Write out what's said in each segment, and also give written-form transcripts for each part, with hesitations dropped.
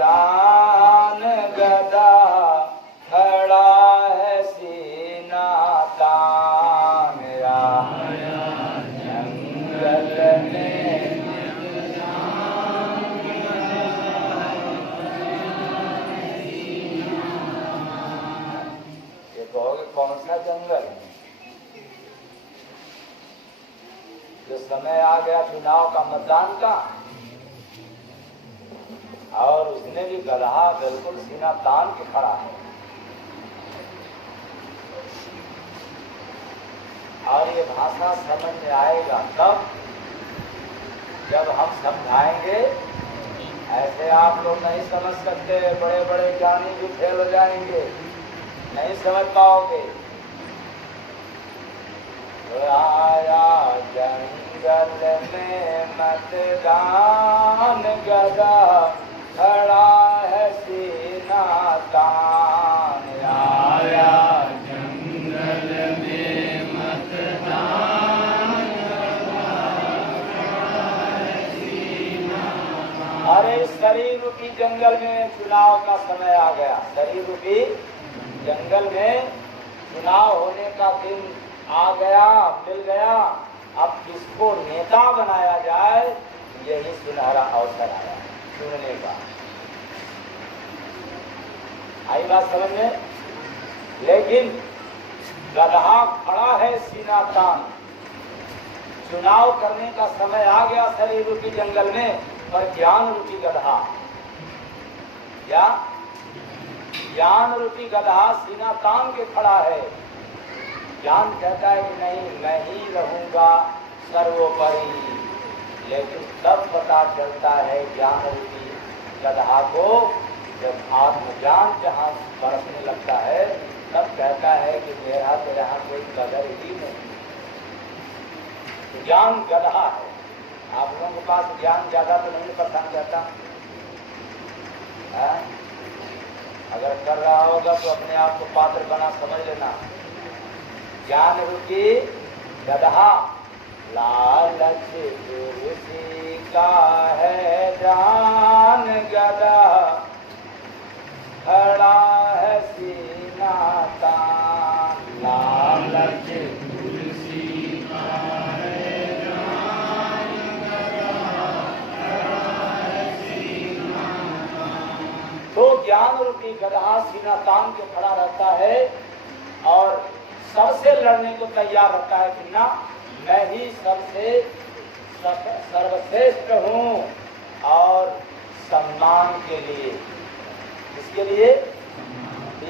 दान गदा खड़ा है सीना तान आया जंगल में। ये कहोगे कौन सा जंगल? जो समय आ गया चुनाव का, मतदान का, और उसने भी गधा बिल्कुल सीना तान के खड़ा है। और ये भाषा समझ में आएगा तब जब हम समझाएंगे। ऐसे आप लोग नहीं समझ सकते, बड़े बड़े ज्ञानी भी फेल हो जाएंगे, नहीं समझ पाओगे। आया जंगल में मतदान गदा खड़ा है सीना तान आया जंगल में मतदान गदा खड़ा है सीना तान। अरे शरीर रूपी जंगल में चुनाव का समय आ गया। शरीर रूपी जंगल में चुनाव होने का दिन आ गया, मिल गया। अब किसको नेता बनाया जाए, यही सुनहरा अवसर आया सुनने का। आई बात समझ में? लेकिन गधा खड़ा है सीना तान। चुनाव करने का समय आ गया शरीर रूपी जंगल में, पर ज्ञान रूपी गधा, क्या ज्ञान रूपी गधा सीना तान के खड़ा है। ज्ञान कहता है कि नहीं, मैं ही रहूंगा सर्वोपरि। लेकिन तब पता चलता है ज्ञान रूपी गधा को, जब आत्मज्ञान जहाँ बरसने लगता है, तब कहता है कि मेरा तो यहाँ कोई कदर ही नहीं। ज्ञान गधा है। आप लोगों के पास ज्ञान ज्यादा तो नहीं पसंद करता है? अगर कर रहा होगा तो अपने आप को पात्र बना समझ लेना। ज्ञान रूपी गधा लालच कुर्सी का है जान गदा खड़ा है सीना तान। लालच कुर्सी का है जान गदा खड़ा है सीना तान। तो ज्ञान रूपी गधा सीना तान के खड़ा रहता है और सबसे लड़ने को तैयार रहता है कि ना, मैं ही सबसे सर्वश्रेष्ठ हूँ। और सम्मान के लिए, इसके लिए,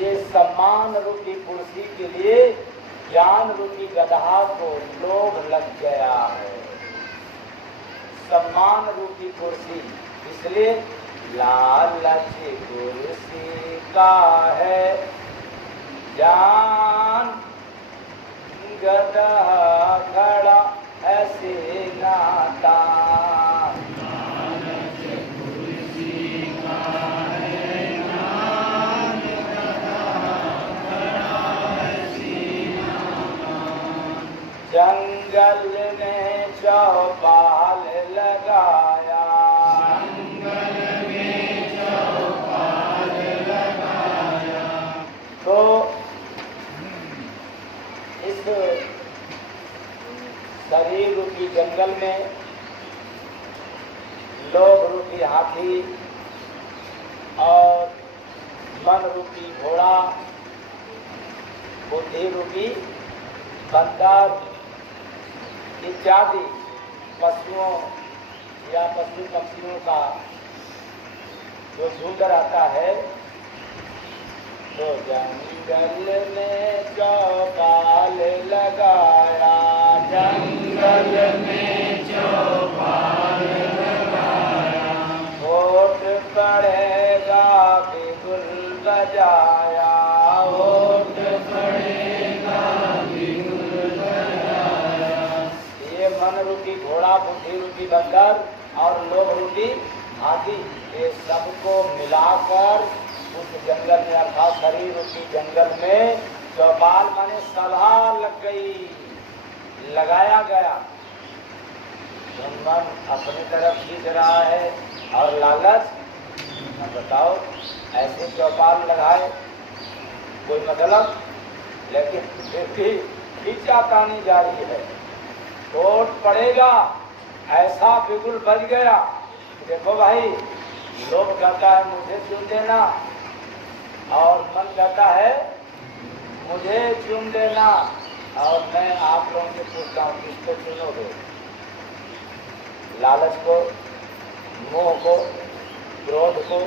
ये सम्मान रूपी कुर्सी के लिए ज्ञान रूपी गधा को लोभ लग गया है। सम्मान रूपी कुर्सी, इसलिए लालच कुर्सी का है जान गदा खड़ा है सीना तान। लालच कुर्सी का है जान गदा खड़ा है सीना तान। जंगल में चौपाल लगाया, जंगल में चौपाल लगाया। तो इस शरीर रूपी जंगल में लोभ रूपी हाथी और मन रूपी घोड़ा, बुद्धि रूपी बंदर इत्यादि पशुओं या पशु पक्षियों का जो झुंड रहता है, तो जंगल में चौपाल लगाया, जंगल में चौपाल लगाया। वोट पड़ेगा बिगुल बजाया, वोट पड़ेगा बिगुल बजाया। ये मन रूपी घोड़ा, बुद्धि रूपी बंदर और लोभ रूपी हाथी, ये सबको मिलाकर उस जंगल में अर्थात शरीर रूपी जंगल में चौपाल माने सभा लग गई, लगाया गया। मन अपनी तरफ खींच रहा है और लालच अब बताओ, ऐसे चौपाल लगाए कोई मतलब, लेकिन फिर भी खींचातानी जारी है। वोट पड़ेगा, ऐसा बिगुल बज गया। देखो भाई, लोग कहता है मुझे चुन देना, और मन कहता है मुझे चुन देना। और मैं आप लोगों से पूछता हूँ, किसको चुनोगे? लालच को, मोह को, क्रोध को,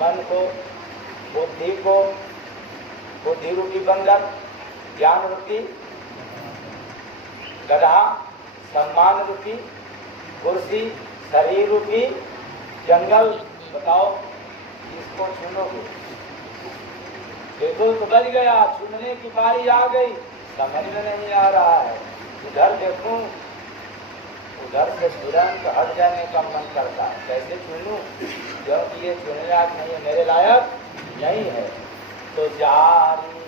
मन को, बुद्धि को, बुद्धि रूपी बंधन, ज्ञान रूपी गधा, सम्मान रूपी कुर्सी, शरीर रूपी जंगल, बताओ किसको चुनोगे? बिल्कुल तो बज गया, चुनने की बारी आ गई, समझ में नहीं आ रहा है। इधर देखूं, उधर से तुरंत हट जाने का मन करता है। कैसे चुनूं? क्योंकि ये चुनने लायक नहीं है, मेरे लायक नहीं है। तो जारी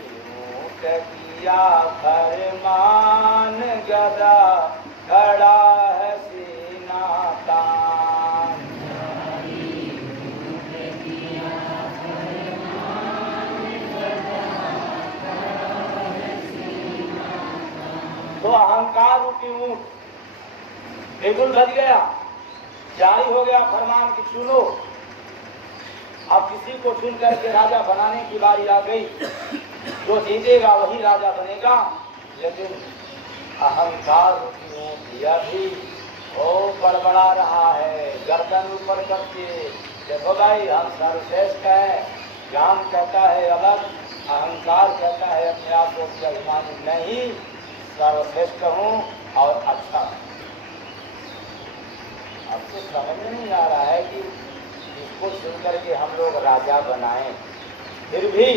ऊँट किया फरमान, गदा खड़ा है सीना तान। तो अहंकार रूपी ऊँट बिल्कुल बज गया, जारी हो गया फरमान की चुनो। अब किसी को चुन करके राजा बनाने की बारी आ गई। जो जीतेगा वही राजा बनेगा। लेकिन अहंकार रूपी ऊँट यह भी बड़बड़ा रहा है, गर्दन ऊपर करके। देखो भाई, हम सर्वश्रेष्ठ है। ज्ञान कहता है अलग, अहंकार कहता है अपने आप को अभिमानी नहीं, सर्वश्रेष्ठ हूँ और अच्छा। अब तो समझ में नहीं आ रहा है कि इसको सुन करके हम लोग राजा बनाएं। फिर भी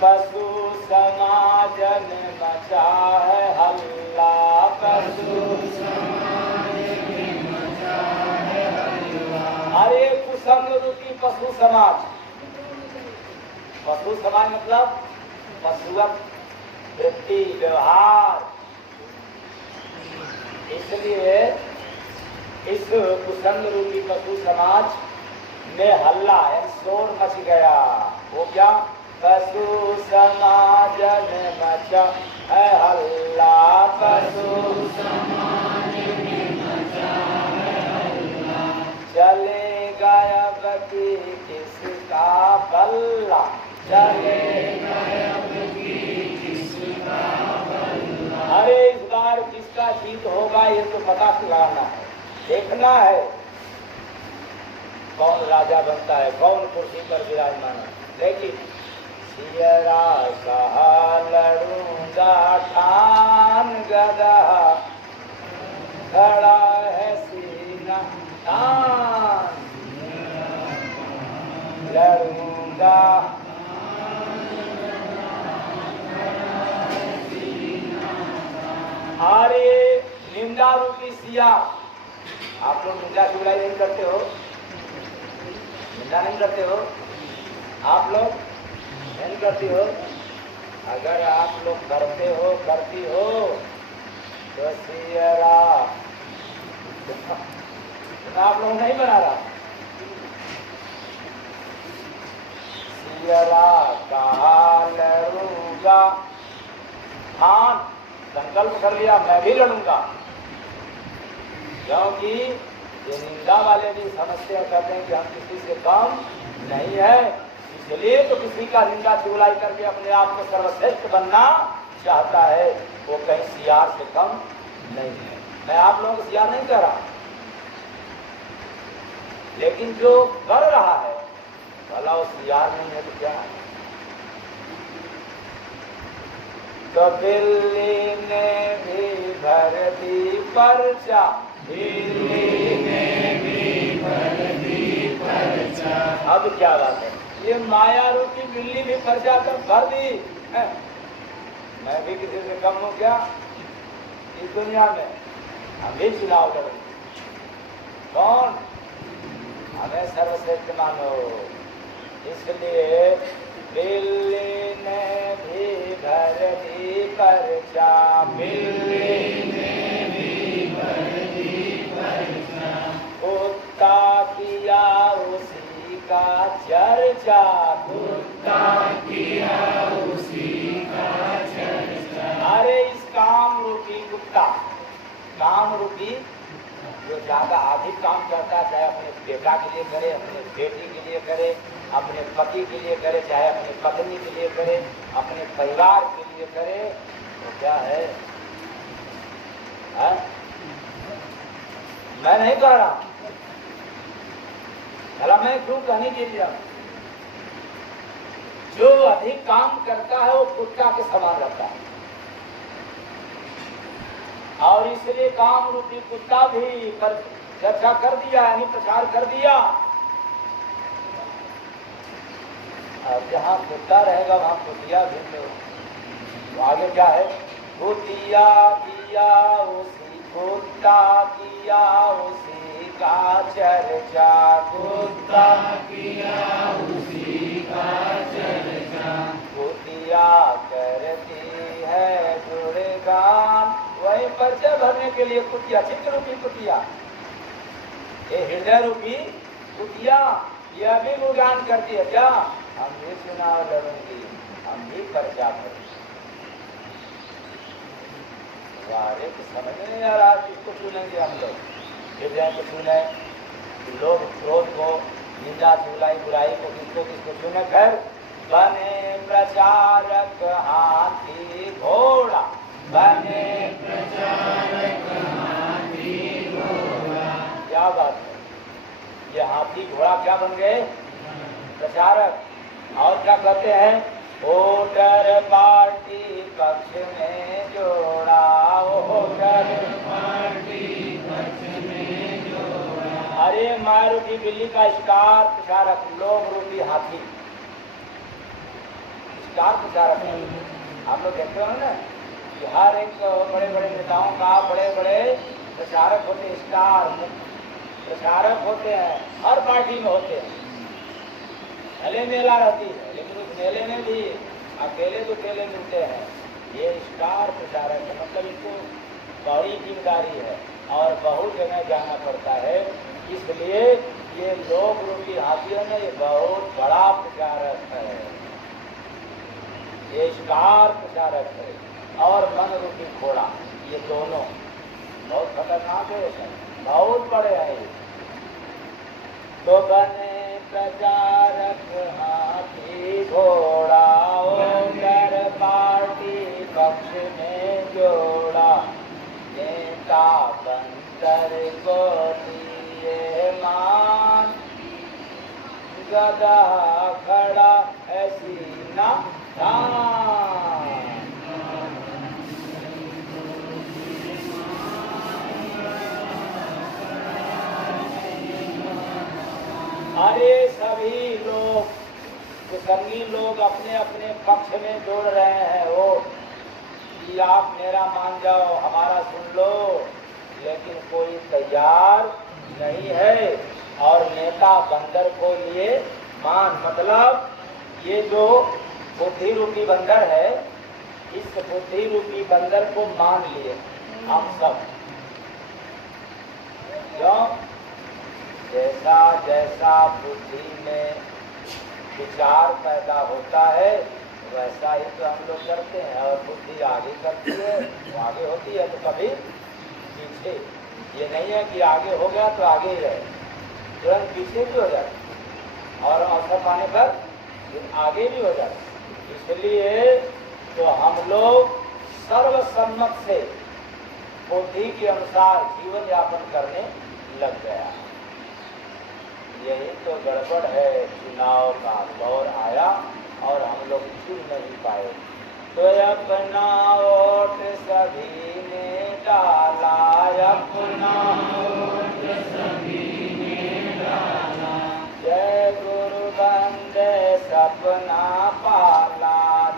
पशु समाज ने मचा है हल्ला, पशु समाज ने मचा है हल्ला। अरे कुसंग रूपी पशु समाज, पशु समाज मतलब पशुवत वृत्ति व्यवहार। इसलिए इस कुसंग रूपी पशु समाज में हल्ला है, शोर मच गया। वो क्या? पशु समाज में मचा है हल्ला, पशु समाज में मचा है हल्ला। चलेगा अब की किसका बल्ला, चलेगा अब की किसका बल्ला। अरे इस बार किसका जीत होगा ये तो पता लगाना है, देखना है कौन राजा बनता है, कौन कुर्सी पर विराजमान है। लेकिन सियरा कहा लड़ूंगा ठान, गदा खड़ा है सीना तान। लड़ूंगा अरे निंदा रूपी सिया। आप लोग निंदा की बुराई नहीं करते हो, निंदा नहीं करते हो, आप लोग नहीं करती हो। अगर आप लोग करते हो, करती हो तो सियरा आप लोग नहीं बना रहा। सियरा कहा लड़ूंगा, हाँ संकल्प कर लिया मैं भी लड़ूंगा। क्योंकि ये निंदा वाले भी समस्या करते हैं कि हम किसी से कम नहीं है, इसलिए तो किसी का निंदा चुगलाई करके अपने आप को सर्वश्रेष्ठ बनना चाहता है। वो कहीं सियार से कम नहीं है। मैं आप लोगों को सियार नहीं कह रहा, लेकिन जो कर रहा है भला वो सियार नहीं है तो क्या है? तो दिल्ली ने भी भर दी पर्चा, दिल्ली ने भी भर दी पर्चा। अब क्या बात है, ये माया रूपी बिल्ली भी पर्चा कर भर दी है। मैं भी किसी से कम हूँ क्या इस दुनिया में? हम भी चुनाव लड़ेंगे, कौन? हमें सर्वश्रेष्ठ मानो। इसलिए दिल्ली ने भी भर दी पर्चा, दिल्ली ने भी भर दी पर्चा। कुत्ता किया चर्चा, कुत्ता किया उसी का चर्चा। अरे इस काम रूपी कुत्ता, काम रूपी जो ज्यादा अधिक काम करता है, चाहे अपने बेटा के लिए करे, अपने बेटी के लिए करे, अपने पति के लिए करे, चाहे अपनी पत्नी के लिए करे, अपने परिवार के लिए करे, तो क्या है? मैं नहीं कह रहा, भला मैं क्यों कहने के लिए? जो अधिक काम करता है वो कुत्ता के समान रहता है, और इसलिए काम रूपी कुत्ता भी पर चर्चा कर दिया, यानी प्रचार कर दिया। अब जहाँ कुत्ता रहेगा वहाँ कुतिया भी तो आगे क्या है? कुतिया किया उसी, कुत्ता किया उसी का चर्चा, कुत्ता किया उसी का चर्चा। कुतिया करती है गुणगान, वही परिचय भरने के लिए कुतिया, चित्त रूपी कुतिया, ये हृदय रूपी कुतिया, यह भी गुणगान करती है। क्या? हम भी चुनाव लड़ेंगे, हम भी परिचय करेंगे। वारे तो समझ में नहीं आ रहा, किसको चुनेंगे हम लोग? हृदय को चुने, लोग क्रोध को, निंदा चुगलाई बुराई को, किसको चुने? घर बने प्रचारक हाथी घोड़ा, बने प्रचारक हाथी घोड़ा। क्या बात है? ये हाथी घोड़ा क्या बन गए? प्रचारक। और क्या कहते हैं? वोटर पार्टी पक्ष में जोड़ा, वोटर पार्टी पक्ष में जोड़ा। अरे माँ रूपी बिल्ली का स्टार प्रचारक, लोग रूपी हाथी स्टार प्रचारक है। आप लोग देखते हो ना कि हर एक बड़े बड़े नेताओं का बड़े बड़े प्रचारक होते हैं, स्टार प्रचारक होते हैं, हर पार्टी में होते हैं। भले मेला रहती है, लेकिन उस मेले में भी अकेले तो केले मिलते हैं। ये स्टार प्रचारक है, मतलब इसको बड़ी जिम्मेदारी है और बहुत जगह जाना पड़ता है, इसलिए ये लोग रूपी हाथियों में ये बहुत बड़ा प्रचारक है, ये स्टार प्रचारक है। और मन रूपी घोड़ा, ये दोनों बहुत खतरनाक है, बहुत बड़े हैं ये। तो बने प्रचारक हाथी घोड़ा, वोटर पार्टी पक्ष में जोड़ा, नेता बंदर को दिए मान, गधा खड़ा है सीना तान। अरे सभी लोग, कुसंगी लोग अपने अपने पक्ष में जोड़ रहे हैं वो कि आप मेरा मान जाओ, हमारा सुन लो, लेकिन कोई तैयार नहीं है। और नेता बंदर को लिए मान, मतलब ये जो बुद्धि रूपी बंदर है, इस बुद्धि रूपी बंदर को मान लिए हम सब। क्यों? जैसा जैसा बुद्धि में विचार पैदा होता है वैसा ही तो हम लोग करते हैं, और बुद्धि आगे करती है तो आगे होती है, तो कभी पीछे। ये नहीं है कि आगे हो गया तो आगे ही रहे, तुरंत पीछे भी हो जाए और अवसर पाने पर आगे भी हो जाए। इसलिए तो हम लोग सर्वसम्मत से बुद्धि के अनुसार जीवन यापन करने लग गया। यही तो गड़बड़ है, चुनाव का दौर आया और हम लोग चुन नहीं पाए, तो अपना वोट सभी ने डाला, अपना वोट सभी ने डाला, जय गुरु बंदे सपना पाला,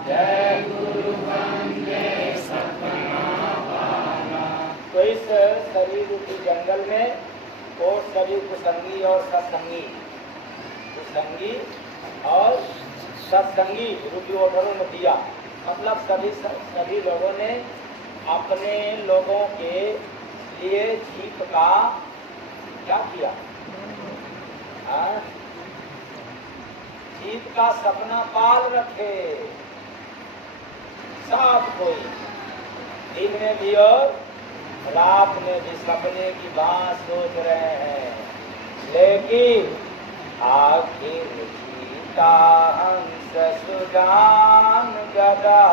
जय गुरु बंदे सपना पाला। तो इस शरीर रूपी जंगल में और सभी कुसंगी और सत्संगी, कुसंगी और सत्संगी रूपी वोटरों ने दिया, मतलब सभी लोगों ने अपने लोगों के लिए जीत का क्या किया? जीत का सपना पाल रखे, सब कोई दिन में भी और रात में भी सपने की बात सोच रहे हैं, लेकिन आखिर जीता हंस सुजान गदा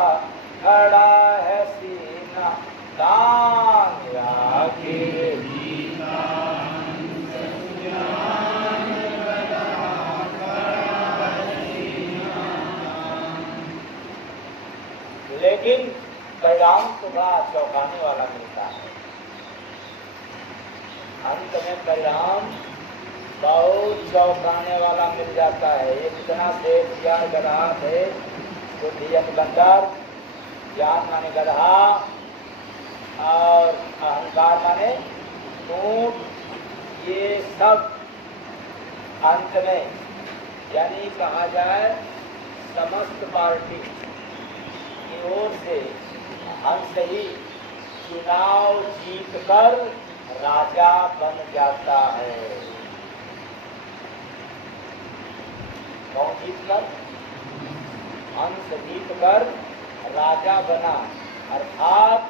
खड़ा है सीना तान। आखिर जीता हंस सुजान गदा खड़ा है सीना तान। लेकिन परिणाम तो बड़ा चौंकाने वाला मिलता है। अंत में परिणाम बहुत चौंकाने वाला मिल जाता है। ये कितना से ज्ञान गधा थे, बुद्धि बंदर, ज्ञान माने गधा और अहंकार माने ऊंट, ये सब अंत में यानी कहा जाए समस्त पार्टी की ओर से अंत ही चुनाव जीतकर राजा बन जाता है। कौन जीतकर? अंश जीतकर राजा बना, अर्थात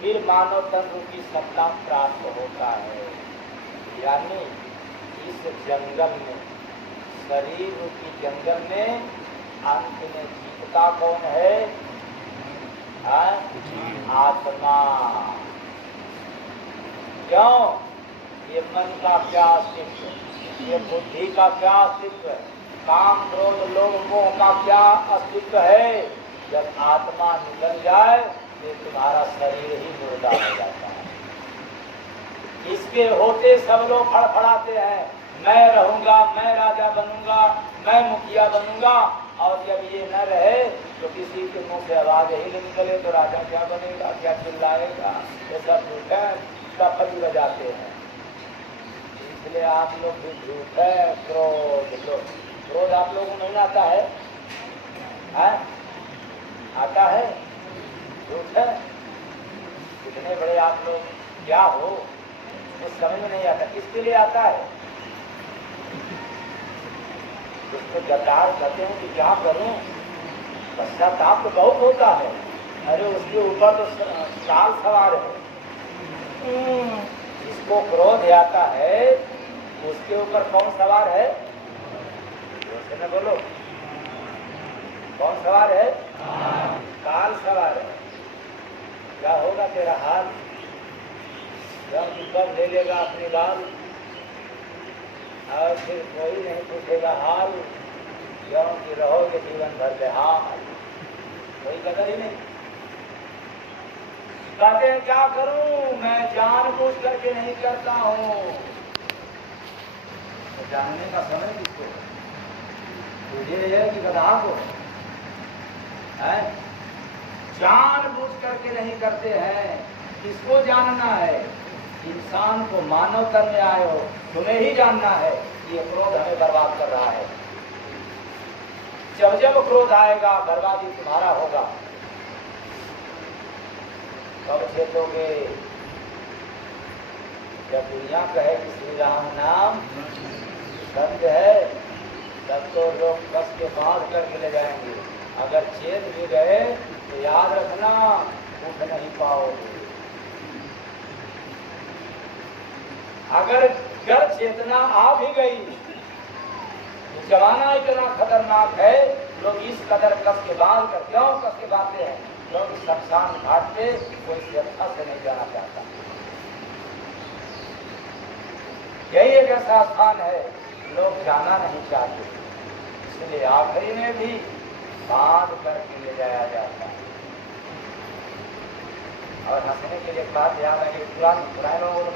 फिर मानव तन रूपी सत्ता प्राप्त होता है। यानी इस जंगल में, शरीर रूपी जंगल में अंत में जीतता कौन है? आत्मा। क्यों? ये मन का क्या अस्तित्व, ये बुद्धि का क्या अस्तित्व, काम क्रोध लोभ मोह का क्या अस्तित्व है? जब आत्मा निकल जाए तो तुम्हारा शरीर ही मुर्दा हो जाता है। इसके होते सब लोग फड़फड़ाते हैं, मैं रहूंगा, मैं राजा बनूंगा, मैं मुखिया बनूंगा, और जब ये न रहे तो किसी के मुंह से आवाज ही नहीं निकले तो राजा क्या बनेगा, क्या चिल्लाएगा? ये सब झूठ है, इसका फल बजाते हैं। इसलिए आप लोग भी झूठ है, क्रोध आप लोगों को नहीं आता है? आता है? झूठ है? कितने बड़े आप लोग क्या हो, कुछ समझ में नहीं आता। किसके लिए आता है? उसको गद्दार कहते हैं कि क्या करूं, पश्चाताप तो बहुत होता है। अरे उसके ऊपर तो साल सवार है। जिसको क्रोध आता है उसके ऊपर कौन सवार है? न बोलो, कौन सवार है? काल सवार है। क्या होगा तेरा हाल? कब ले लेगा अपनी बाल और फिर कोई नहीं पूछेगा हाल, क्योंकि रहोगे जीवन भर बेहाल, कोई कदर ही नहीं। कहते हैं क्या करूं, मैं जानबूझ करके नहीं करता हूं। तो जानने का समय किसको? तुझे है कि गधा को? है? जानबूझ करके नहीं करते हैं। किसको जानना है? इंसान को, मानव तन में आए हो, तुम्हें ही जानना है कि ये क्रोध हमें बर्बाद कर रहा है। जब जब क्रोध आएगा बर्बादी तुम्हारा होगा। कब चेतोगे? जब दुनिया कहे कि श्री राम नाम सत्य है, तब तो लोग कस के बांध करके ले जाएंगे। अगर चेत भी गए तो याद रखना, उठ नहीं पाओगे। अगर जड़ चेतना आ भी गई तो जमाना इतना खतरनाक है, लोग इस कदर कस के बांध कर, क्यों कस के बांधते हैं? लोग शमशान घाट पे कोई श्रद्धा से नहीं जाना चाहता। यही एक ऐसा स्थान है लोग जाना नहीं चाहते, इसलिए आखिरी में भी बांध करके ले जाया जाता है। और हंसने के लिए बात याद है कि पुराने लोगों को